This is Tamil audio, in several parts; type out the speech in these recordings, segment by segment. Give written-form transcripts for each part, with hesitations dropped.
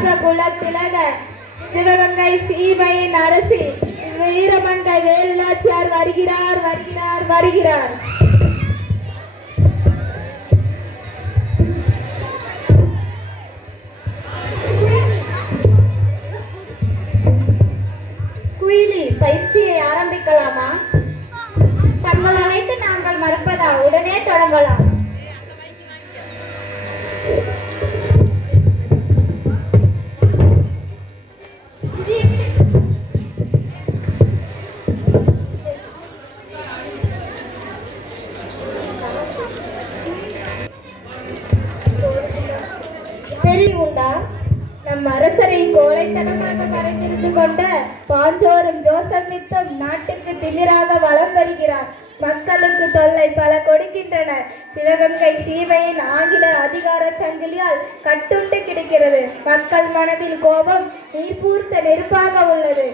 தியாக குல திலக சிவகங்கை சீமையின் அரசி வீரமங்கை வேலுநாச்சியார் வருகிறார் வருகிறார் வருகிறார். குயிலி, பயிற்சியை ஆரம்பிக்கலாமா? தங்கள் அழைத்து நாங்கள் மறுப்பதா? உடனே தொடங்கலாம். தெரியுண்டா, நம் அரசரை கோழைத்தனமாக மறைந்திருந்து கொண்ட பாஞ்சோரும் ஜோசமித்தும் நாட்டுக்கு திமிராக வளம் வருகிறார். மக்களுக்கு தொல்லை பல கொடுக்கின்றனர். சிவகங்கை சீமையின் ஆங்கில அதிகார சங்கிலியால் கட்டுண்டு கிடக்கிறது. மக்கள் மனதில் கோபம் நீர்பூர்த்த நெருப்பாக உள்ளது.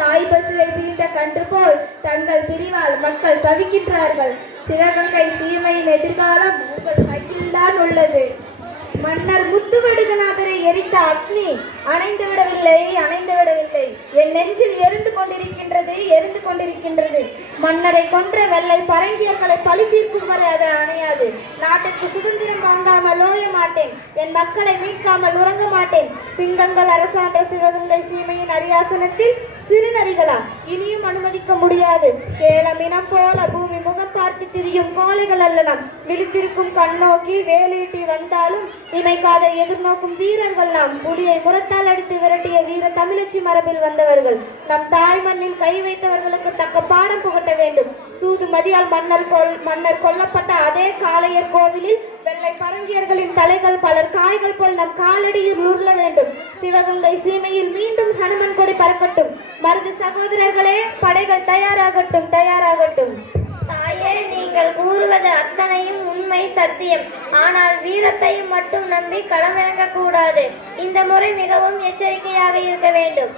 தாய் பசுவை பிரிந்த கன்று போல் தங்கள் பிரிவால் மக்கள் தவிக்கின்றார்கள். சிவகங்கை சீமையின் எதிர்காலம் உங்கள் கையில்தான் உள்ளது. மன்னர் முத்துவடுகநாதரை எரித்த அக்னி அணைந்து விடவில்லை, அணைந்து விடவில்லை. என் நெஞ்சில் எரிந்து கொண்டிருக்கின்றது. மன்னரை கொன்ற வெள்ளை பரங்கியர்களை பழி தீர்க்கும் வரை அது அணையாது. நாட்டுக்கு சுதந்திரம் வாங்காமல் ஓய மாட்டேன். என் மக்களை மீட்காமல் உறங்க மாட்டேன். சிங்கங்கள் அரசாண்ட சிவகங்கை சீமையின் அரியாசனத்தில் சிறுநரிகளா? இனியும் அனுமதிக்க முடியாது. கேளம் இனம் போல பூமி முகம் பார்த்து திரியும் கோழைகள் அல்ல நாம். விழித்திருக்கும் கண்ணோக்கி வேலையிட்டி வந்தாலும் இமைக்காத எதிர்நோக்கும் வீரர்கள் நாம். புலியை முரத்தால் அடித்து விரட்டிய வீர தமிழச்சி மரபில் வந்தவர்கள். நம் தாய் மண்ணில் கை வைத்தவர்களுக்கு தக்க பாடம் புகட்ட வேண்டும். சூதுமதியால் மன்னர் கொல்லப்பட்ட அதே காளையர் கோவிலில் வெள்ளை பரங்கியர்களின் தலைகள் பலர் காய்கள் போல் நம் காலடியில் உருள வேண்டும். சிவகங்கை சீமையில் மீண்டும் ஹனுமன் கொடி பறக்கட்டும். மருது சகோதரர்களே, படைகள் தயாராகட்டும், தயாராகட்டும். தாயே, நீங்கள் கூறுவது அத்தனையும் உண்மை, சத்தியம். ஆனால் வீரத்தையும் மட்டும் நம்பி களமிறங்க கூடாது. இந்த முறை மிகவும் எச்சரிக்கையாக இருக்க வேண்டும்.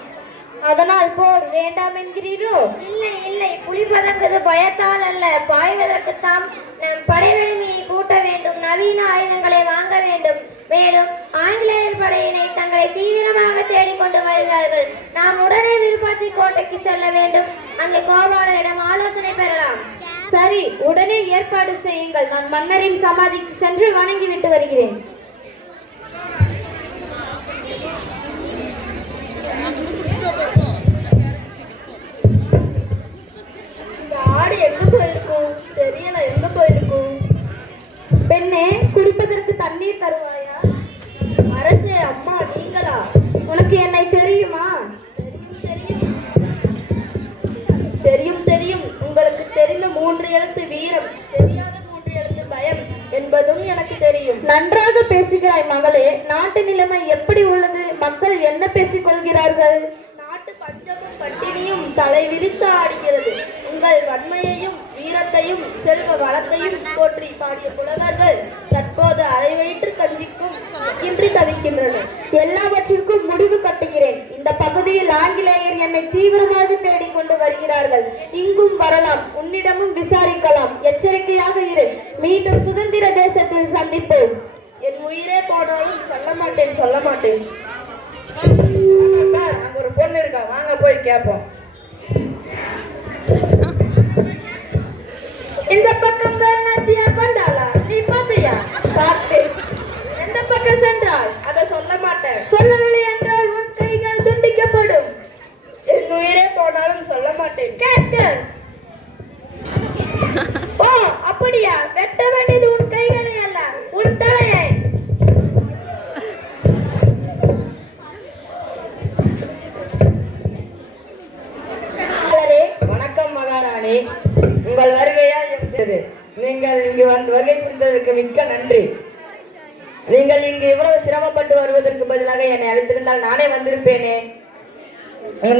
அதனால் போர் வேண்டாம் என்கிறீரோ? இல்லை இல்லை, புலி பதங்குது பயத்தால் அல்ல, பாய்வதற்குத்தான். நம் படை வலிமையை கூட்ட வேண்டும். நவீன ஆயுதங்களை வாங்க வேண்டும். மேலும் ஆங்கிலேயர் படையினை தங்களை தீவிரமாக தேடிக்கொண்டு வருகிறார்கள். நாம் உடனே விருப்பாச்சி கோட்டைக்கு செல்ல வேண்டும். அங்கே கோபாலரிடம் ஆலோசனை பெறலாம். சரி, உடனே ஏற்பாடு செய்யுங்கள். நான் மன்னரின் சமாதிக்கு சென்று வணங்கிவிட்டு வருகிறேன். இந்த ஆடு எங்க போயிருக்கும்? தெரியல, எங்க போயிருக்கும்? பெண்ணே, குடிப்பதற்கு தண்ணீர் தருவாயா? அரசே, அம்மா நீங்களா? உனக்கு என்னை தெரியுமா? தெரியும் தெரியும். உங்களுக்கு தெரிந்த 3 எழுத்து வீரம், தெரியாத 3 எழுத்து பயம் என்பதும் எனக்கு தெரியும். நன்றாக பேசுகிறாய் மகளே. நாட்டு நிலைமை எப்படி உள்ளது? மக்கள் என்ன பேசிக் கொள்கிறார்கள்? நாட்டு பஞ்சமும் பட்டினியும் தலை விரித்து ஆடுகிறது. உங்கள் வன்மையையும் வீரத்தையும் செல்வ வளத்தையும் போற்றி பாடிய புலவர்கள் தற்போது அரை வயிற்று கஞ்சிக்கும் இன்றி தவிக்கின்றனர். எல்லாவற்றிற்கும் முடிவு கட்டுகிறேன். இந்த பகுதியில் ஆங்கிலேயர் என்னை தீவிரமாக தேடிக்கொண்டு வருகிறார்கள். இங்கும் வரலாம், உன்னிடமும் விசாரிக்கலாம். எச்சரிக்கையாக இரு. மீண்டும் சுதந்திர தேசத்தில் சந்திப்போம். என் உயிரே போனாலும் சொல்ல மாட்டேன், சொல்ல மாட்டேன். அங்க ஒரு பொண்ணு இருக்கா, வாங்க போய் கேட்போம். இந்த பக்கம் வந்தாளா? நீ பார்த்தியா? பார்த்தேன். எந்த பக்கம் சென்றால்? அதை சொல்ல மாட்டேன். சொல்லவில்லை என்றால் உன் கைகள் துண்டிக்கப்படும். என் உயிரே போனாலும் சொல்ல மாட்டேன். கேட்டு. ஓ, அப்படியா? வெட்ட வேண்டியது உன் கைகளை அல்ல, உன் தலையை. வணக்கம் மகாராணி. உங்கள் வருகையால் நீங்கள் இங்கு வருகை புரிந்ததற்கு மிக்க நன்றி. நீங்கள் இங்கு இவ்வளவு சிரமப்பட்டு வருவதற்கு பதிலாக என்னை அழைத்திருந்தால் நானே வந்திருப்பேனே.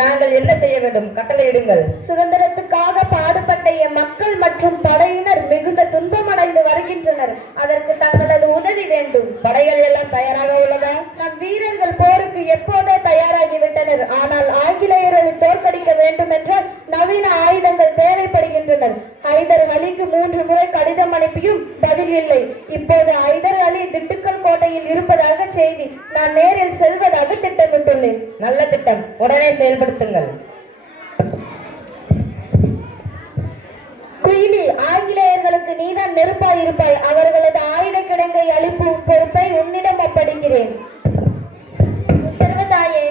நாங்கள் என்ன செய்ய வேண்டும்? கட்டளையிடுங்கள். சுதந்திரத்துக்காக பாடுபட்ட என் மக்கள் மற்றும் படையினர் மிகுந்த துன்பமடைந்து வருகின்றனர். அதற்கு தங்களது உதவி வேண்டும். படைகள் எல்லாம் தயாராக உள்ளதா? நம் வீரர்கள் போருக்கு எப்போதே தயாராகிவிட்டனர். ஆனால் ஆங்கிலேயர்களை தோற்கடிக்க வேண்டும் என்றால் நவீன ஆயுதங்கள் தேவைப்படுகின்றனர். ஹைதர் அலிக்கு 3 முறை கடிதம் அனுப்பியும் பதில் இல்லை. இப்போது ஹைதர் அலி திண்டுக்கல் கோட்டையில் இருப்பதாக செய்தி. நான் நேரில் செல்வதாக திட்டமிட்டுள்ளேன். நல்ல திட்டம், உடனே செயல்படுத்துங்கள். குயிலி, ஆங்கிலேயர்களுக்கு நீதான் நெருப்பாய் இருப்பாய். அவர்களது ஆயுத கிடங்கை அழிப்பும் பொறுப்பை உன்னிடம் ஒப்படைக்கிறேன். உத்தரவு தாயே.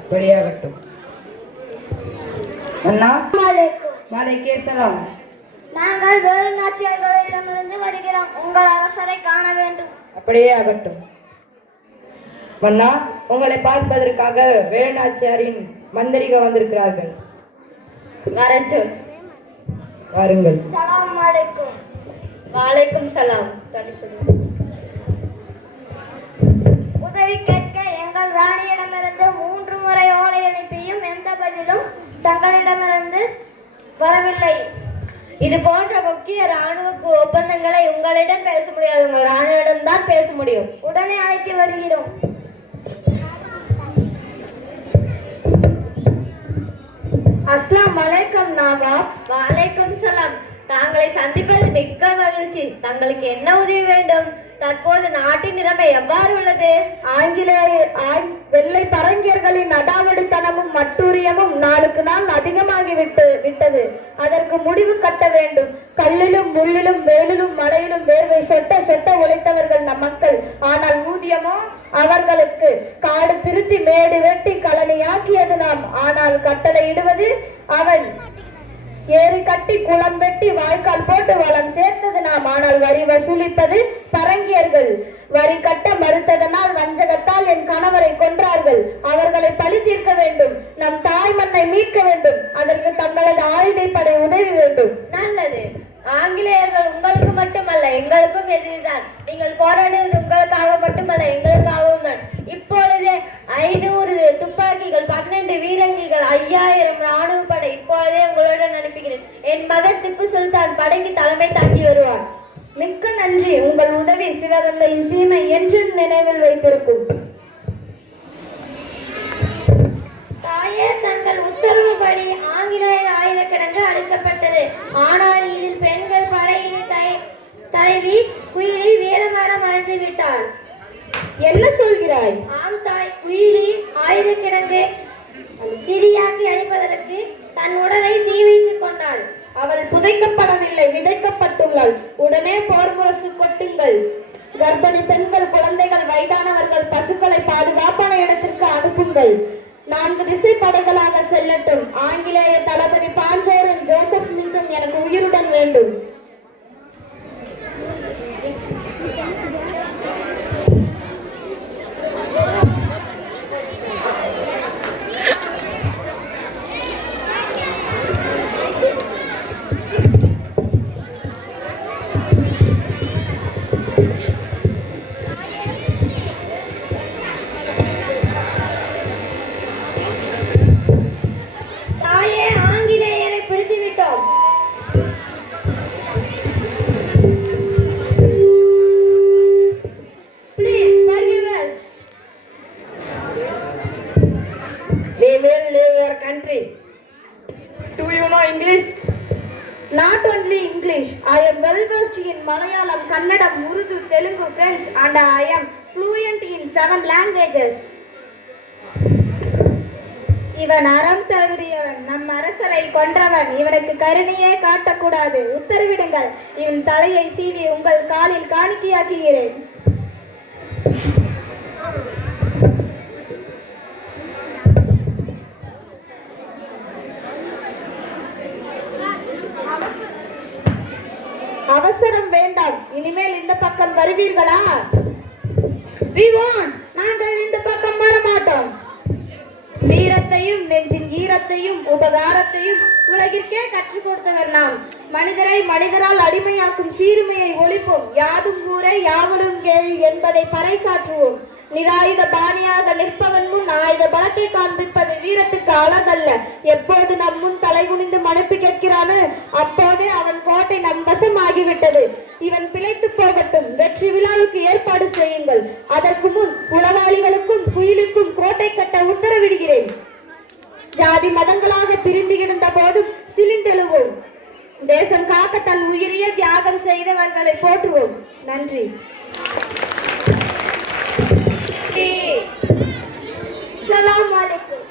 அப்படியாகட்டும். அண்ணா, மாலை கேட்கலாம். நாங்கள் வேறு நாச்சியார்களிடமிருந்து வருகிறோம். உங்கள் அரசரை காண வேண்டும். அப்படியே ஆகட்டும். மன்னா, உங்களை பார்ப்பதற்காக வேலுநாச்சியாரின் மந்திரிகள் வந்திருக்கிறார்கள். வரட்டும். வாருங்கள். சலாம் அலைக்கும். வாலைக்கும் சலாம். உதவி கேட்க எங்கள் ராணியிடமிருந்து 3 முறை ஓலை அனுப்பியும் எந்த பதிலும் தங்களிடமிருந்து வரவில்லை. இது போன்ற முக்கிய ராணுவ ஒப்பந்தங்களை உங்களிடம் பேச முடியாது. உங்கள் ராணுவிடம் தான் பேச முடியும். உடனே அழைத்து வருகிறோம். அஸ்லாம் வலைக்கம் நவாப். வாலைக்கும் சலாம். தாங்களை சந்திப்பது மிக்க மகிழ்ச்சி. தங்களுக்கு என்ன உதவி வேண்டும்? தற்போது நாட்டின் நிலைமை எவ்வாறு உள்ளது? வெள்ளை பரங்கியர்களின் அடாவடித்தனமும் மட்டூரியமும் நாளுக்கு நாள் அதிகமாகி விட்டது. அதற்கு முடிவு கட்ட வேண்டும். கல்லிலும் முள்ளிலும் வேலிலும் மலையிலும் வேர்வை சொட்ட சொட்ட உழைத்தவர்கள் நம் மக்கள். ஆனால் ஊதியமோ அவர்களுக்கு காடு திருத்தி மேடு வெட்டி கலனியாக்கியது நாம். ஆனால் கட்டளை இடுவது அவன். ஏரி கட்டி குளம் வெட்டி வாய்க்கால் போட்டு வளம் சேர்த்தது நாம். ஆனால் வரி வசூலிப்பது பரங்கியர்கள். வரி கட்ட மறுத்ததனால் வஞ்சகத்தால் என் கணவரை கொன்றார்கள். அவர்களை பழி தீர்க்க வேண்டும். நம் தாய் மண்ணை மீட்க வேண்டும். அதற்கு தங்களது ஆயுதப்படை உதவி வேண்டும். நல்லது. ஆங்கிலேயர்கள் உங்களுக்கு மட்டுமல்ல எங்களுக்கும் எதிரிதான். நீங்கள் போராடுவது உங்களுக்காக மட்டுமல்ல எங்களுக்காகவும் தான். இப்பொழுதே 500 துப்பாக்கிகள், 12 வீரங்கிகள், 5000 ராணுவ படை இப்பொழுதே உங்களுடன் அனுப்புகிறேன். என் மகன் திப்பு சுல்தான் படைக்கு தலைமை தாக்கி வருவார். மிக்க நன்றி. உங்கள் உதவி சிவகங்கையின் சீமை என்றும் நினைவில் வைத்திருக்கும். தாயே, தங்கள் உத்தரவுப்படி ஆங்கிலேயர் ஆயுத கிடங்கு அழிக்கப்பட்டது. ஆனால் இதில் பெண்கள் படையின் தலைவி குயிலி வீரமரணம் அடைந்து விட்டார். என்ன சொல்கிறாய்? ஆம் தாய், குயிலி ஆயுத கிடங்கு சிறியாக்கி அழிப்பதற்கு தன் உடலை தீ வைத்துக் கொண்டாள். அவள் புதைக்கப்படவில்லை, விதைக்கப்பட்டுள்ளாள். உடனே போர் முரசு கொட்டுங்கள். கர்ப்பிணி பெண்கள், குழந்தைகள், வயதானவர்கள், பசுக்களை பாதுகாப்பான இடத்திற்கு அனுப்புங்கள். 4 திசை படைகளாக செல்லட்டும். ஆங்கிலேய தளபதி பாஞ்சோரும் ஜோசப் மில்டும் எனக்கு உயிருடன் வேண்டும். தாயே, ஆங்கிலேயரை பிடித்து விட்டோம். Please forgive us. We will leave your country. Do you know English? Not only English. I am well versed in Malayalam, Kannadam, Urdu, Telugu, French, and I am fluent in 7 languages. இவன் அறம் தவறியவன். நம் அரசரை கொன்றவன். இவனுக்கு கருணையே காட்டக்கூடாது. உத்தரவிடுங்கள். இவன் தலையை சீவி உங்கள் காலில் காணிக்கையாக்குகிறேன். அவசரம் வேண்டாம். இனிமேல் இந்த பக்கம் வருவீர்களா? நாங்கள் இந்த பக்கம் வர மாட்டோம். வீரத்தையும் நெஞ்சின் ஈரத்தையும் உபகாரத்தையும் உலகிற்கே கற்றுக் கொடுத்தவர் நாம். மனிதரை மனிதரால் அடிமையாக்கும் சீருமையை ஒழிப்போம். யாதும் ஊரே யாவலும் கேள் என்பதை பறைசாற்றுவோம். நிராயுத பாணியாக நிற்பவன் முன் ஆயுத பலத்தை காண்பிப்பது வீரத்துக்கு அழகல்ல. எப்போது நம் முன் தலை குனிந்து மன்னிப்பு கேட்கிறானோ அப்போதே அவன் கோட்டை நம் வசம் ஆகிவிட்டது. இவன் பிழைத்து போகட்டும். வெற்றி விழாவுக்கு ஏற்பாடு செய்யுங்கள். அதற்கு முன் உளவாளிகளுக்கும் குயிலுக்கும் கோட்டை கட்ட உத்தரவிடுகிறேன். ஜாதி மதங்களாக பிரிந்து இருந்த போதும் சிலிண்டெழுவோம். தேசம் காக்க தன் உயிரிய தியாகம் செய்தவர்களை போற்றுவோம். நன்றி. அஸ்ஸலாமு அலைக்கும்.